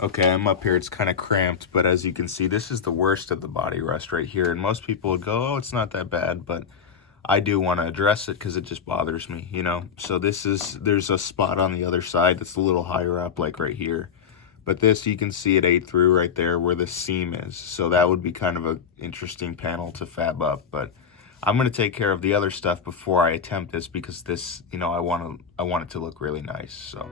Okay, I'm up here. It's kind of cramped, but as you can see, this is the worst of the body rust right here. And most people would go, oh, it's not that bad, but I do want to address it because it just bothers me, you know? So there's a spot on the other side that's a little higher up, like right here. But this, you can see it ate through right there where the seam is. So that would be kind of an interesting panel to fab up. But I'm going to take care of the other stuff before I attempt this because this, you know, I want it to look really nice, so.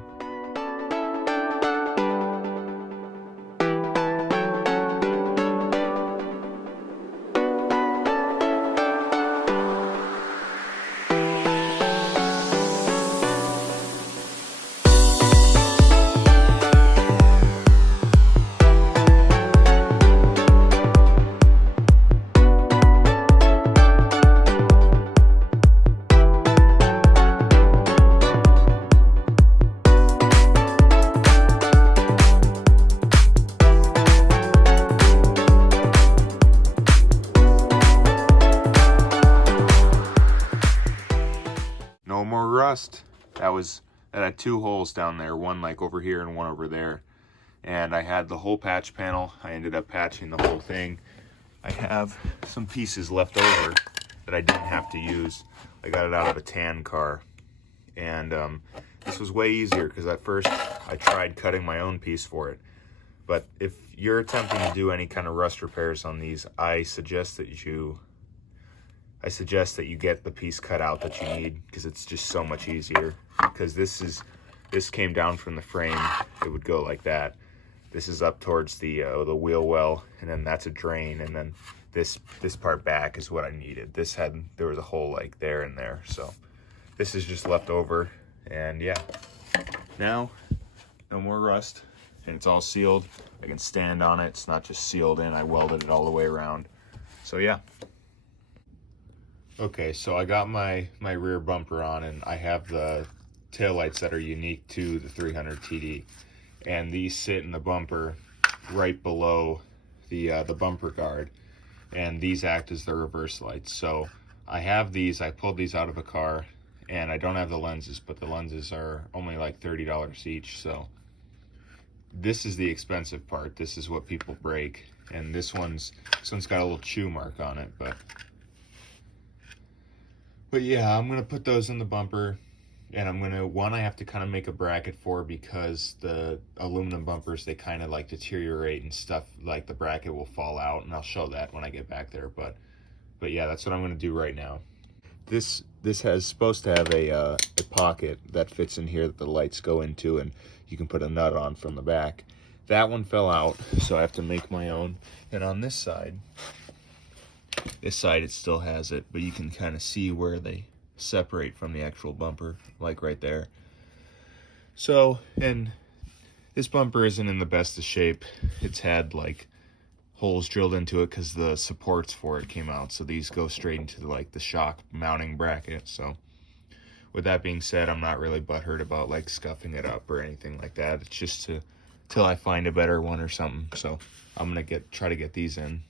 No more rust. That had two holes down there, one like over here and one over there. And I had the whole patch panel. I ended up patching the whole thing. I have some pieces left over that I didn't have to use. I got it out of a tan car. And this was way easier because at first I tried cutting my own piece for it. But if you're attempting to do any kind of rust repairs on these, I suggest that you get the piece cut out that you need because it's just so much easier. Because this came down from the frame, it would go like that. This is up towards the wheel well, and then that's a drain, and then this part back is what I needed. There was a hole like there and there, so this is just left over, and yeah. Now, no more rust, and it's all sealed. I can stand on it. It's not just sealed in. I welded it all the way around. So yeah. Okay, so I got my rear bumper on, and I have the taillights that are unique to the 300 TD, and these sit in the bumper right below the bumper guard, and these act as the reverse lights. So I have these. I pulled these out of a car, and I don't have the lenses, but the lenses are only like $30 each. So this is the expensive part. This is what people break, and this one's got a little chew mark on it, but yeah, I'm gonna put those in the bumper, and I have to kind of make a bracket for, because the aluminum bumpers, they kind of like deteriorate and stuff, like the bracket will fall out, and I'll show that when I get back there. But yeah, that's what I'm gonna do right now. This has supposed to have a pocket that fits in here that the lights go into, and you can put a nut on from the back. That one fell out, so I have to make my own. And on this side it still has it, but you can kind of see where they separate from the actual bumper, like right there. So, and this bumper isn't in the best of shape. It's had like holes drilled into it because the supports for it came out, so these go straight into like the shock mounting bracket. So with that being said, I'm not really butthurt about like scuffing it up or anything like that. It's just till I find a better one or something. So I'm gonna try to get these in.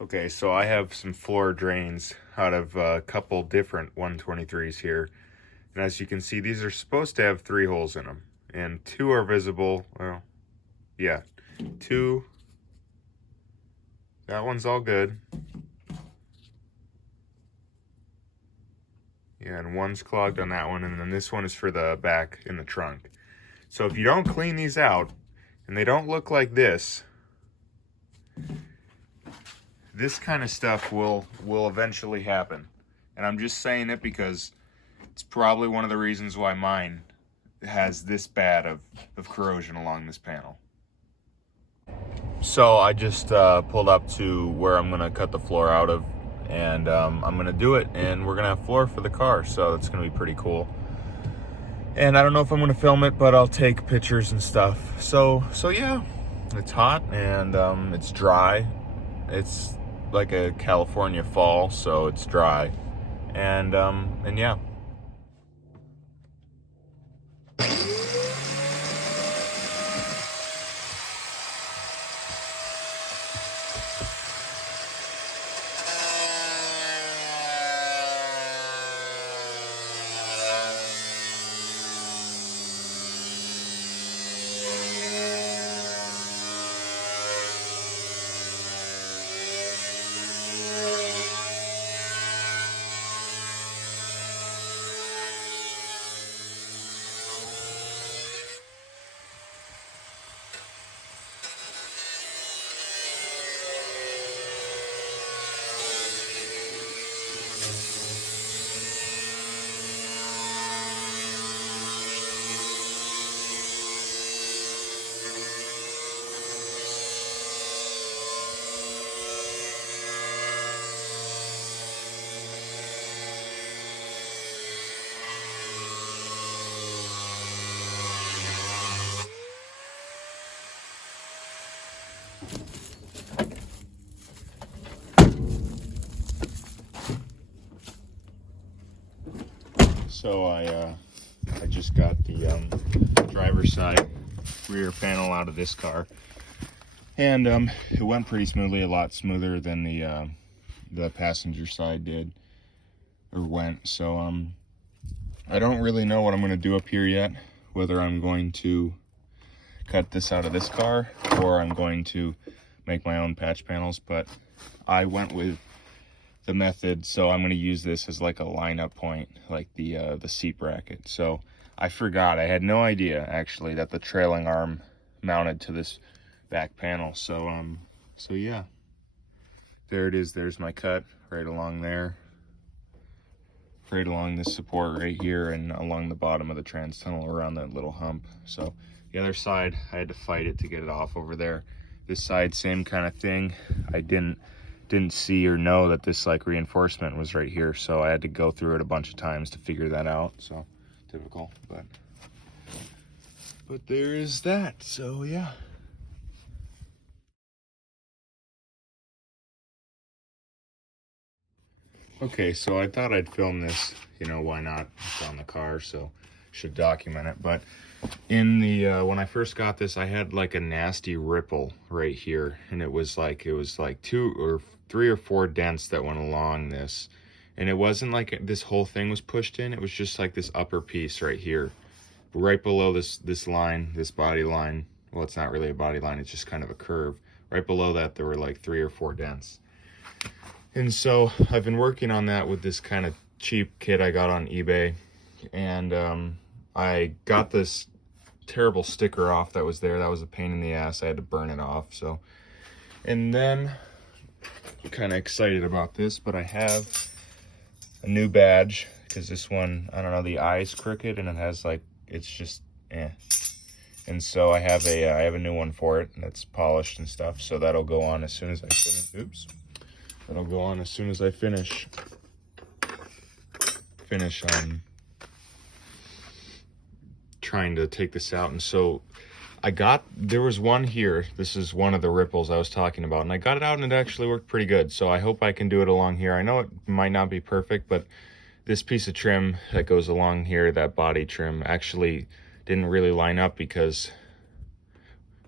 Okay, so I have some floor drains out of a couple different 123s here. And as you can see, these are supposed to have 3 holes in them. And 2 are visible. Well, yeah, 2. That one's all good. Yeah, and 1's clogged on that one. And then this one is for the back in the trunk. So if you don't clean these out, and they don't look like this kind of stuff will eventually happen. And I'm just saying it because it's probably one of the reasons why mine has this bad of corrosion along this panel. So I just pulled up to where I'm gonna cut the floor out of, and I'm gonna do it, and we're gonna have floor for the car, so that's gonna be pretty cool. And I don't know if I'm gonna film it, but I'll take pictures and stuff. So yeah, it's hot and it's dry. It's like a California fall, so it's dry, and yeah. So I just got the driver's side rear panel out of this car, and it went pretty smoothly, a lot smoother than the passenger side did or went. So I don't really know what I'm going to do up here yet, whether I'm going to cut this out of this car or I'm going to make my own patch panels, but I went with the method, so I'm going to use this as like a lineup point, like the seat bracket. So I forgot, I had no idea actually that the trailing arm mounted to this back panel. So yeah, there it is. There's my cut right along there, right along this support right here, and along the bottom of the trans tunnel around that little hump. So the other side, I had to fight it to get it off over there. This side, same kind of thing. I didn't see or know that this like reinforcement was right here, so I had to go through it a bunch of times to figure that out. So typical, but there is that. So yeah. Okay, so I thought I'd film this, you know, why not? It's on the car, so should document it. But in the when I first got this, I had like a nasty ripple right here, and it was like 2 or 3 or 4 dents that went along this, and it wasn't like this whole thing was pushed in. It was just like this upper piece right here, right below this line, this body line. Well, it's not really a body line, it's just kind of a curve. Right below that there were like 3 or 4 dents. And so I've been working on that with this kind of cheap kit I got on eBay, and I got this terrible sticker off that was there. That was a pain in the ass. I had to burn it off. So, and then I'm kind of excited about this, but I have a new badge because this one, I don't know, the eye's crooked and it has like, it's just and so I have a new one for it, and it's polished and stuff, so that'll go on as soon as I finish. Oops. That'll go on as soon as I finish trying to take this out. And so there was one here. This is one of the ripples I was talking about, and I got it out and it actually worked pretty good. So I hope I can do it along here. I know it might not be perfect, but this piece of trim that goes along here, that body trim, actually didn't really line up because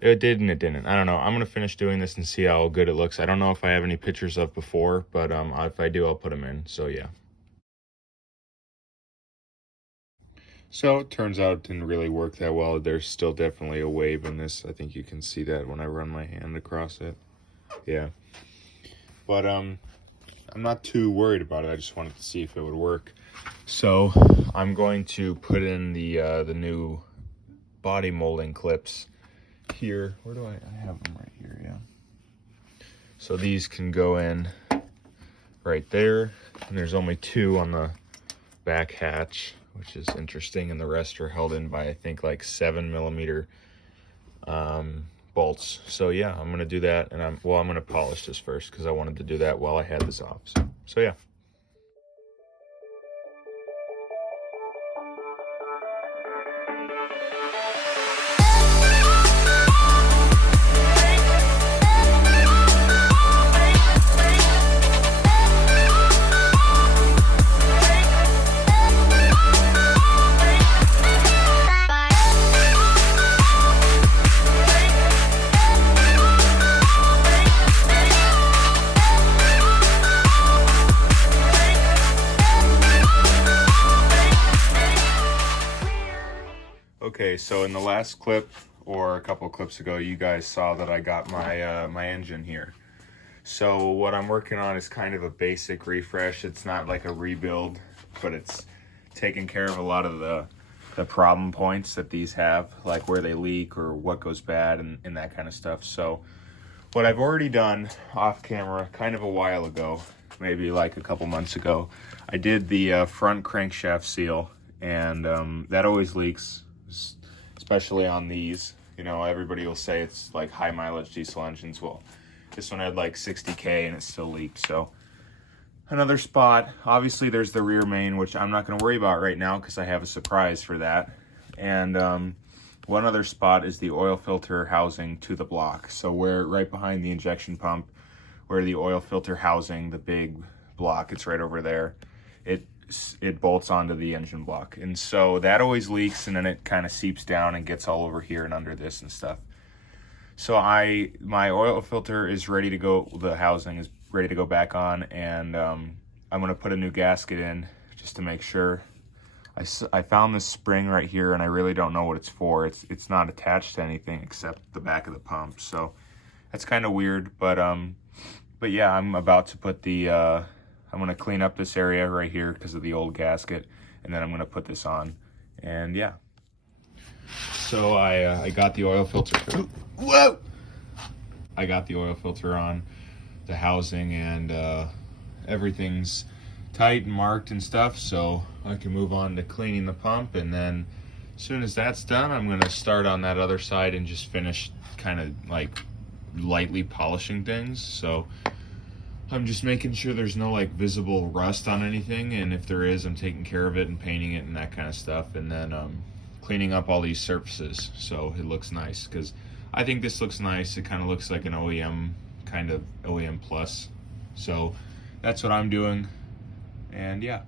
it did and it didn't. I don't know. I'm going to finish doing this and see how good it looks. I don't know if I have any pictures of before, but if I do, I'll put them in. So yeah. So it turns out it didn't really work that well. There's still definitely a wave in this. I think you can see that when I run my hand across it. Yeah. But I'm not too worried about it. I just wanted to see if it would work. So I'm going to put in the new body molding clips here. Where do I have them? Right here. Yeah, so these can go in right there, and there's only 2 on the back hatch, which is interesting, and the rest are held in by I think like 7mm bolts. So yeah, I'm gonna do that, and I'm gonna polish this first because I wanted to do that while I had this off. So So yeah. Okay, so in the last clip, or a couple clips ago, you guys saw that I got my my engine here. So what I'm working on is kind of a basic refresh. It's not like a rebuild, but it's taking care of a lot of the problem points that these have, like where they leak or what goes bad and that kind of stuff. So what I've already done off camera, kind of a while ago, maybe like a couple months ago, I did the front crankshaft seal, and that always leaks, especially on these. You know, everybody will say it's like high mileage diesel engines. Well, this one had like 60K and it still leaked. So another spot, obviously there's the rear main, which I'm not going to worry about right now because I have a surprise for that. And one other spot is the oil filter housing to the block. So where right behind the injection pump, where the oil filter housing, the big block, it's right over there. It bolts onto the engine block, and so that always leaks, and then it kind of seeps down and gets all over here and under this and stuff. So my oil filter is ready to go, the housing is ready to go back on, and I'm going to put a new gasket in just to make sure. I found this spring right here, and I really don't know what it's for. It's not attached to anything except the back of the pump, so that's kind of weird. But yeah, I'm about to put the I'm going to clean up this area right here because of the old gasket, and then I'm going to put this on, and yeah. So I got the oil filter. Whoa! I got the oil filter on, the housing, and everything's tight and marked and stuff, so I can move on to cleaning the pump, and then as soon as that's done, I'm going to start on that other side and just finish kind of like lightly polishing things. So I'm just making sure there's no like visible rust on anything, and if there is, I'm taking care of it and painting it and that kind of stuff, and then cleaning up all these surfaces so it looks nice, because I think this looks nice. It kind of looks like an OEM, kind of OEM plus. So that's what I'm doing, and yeah.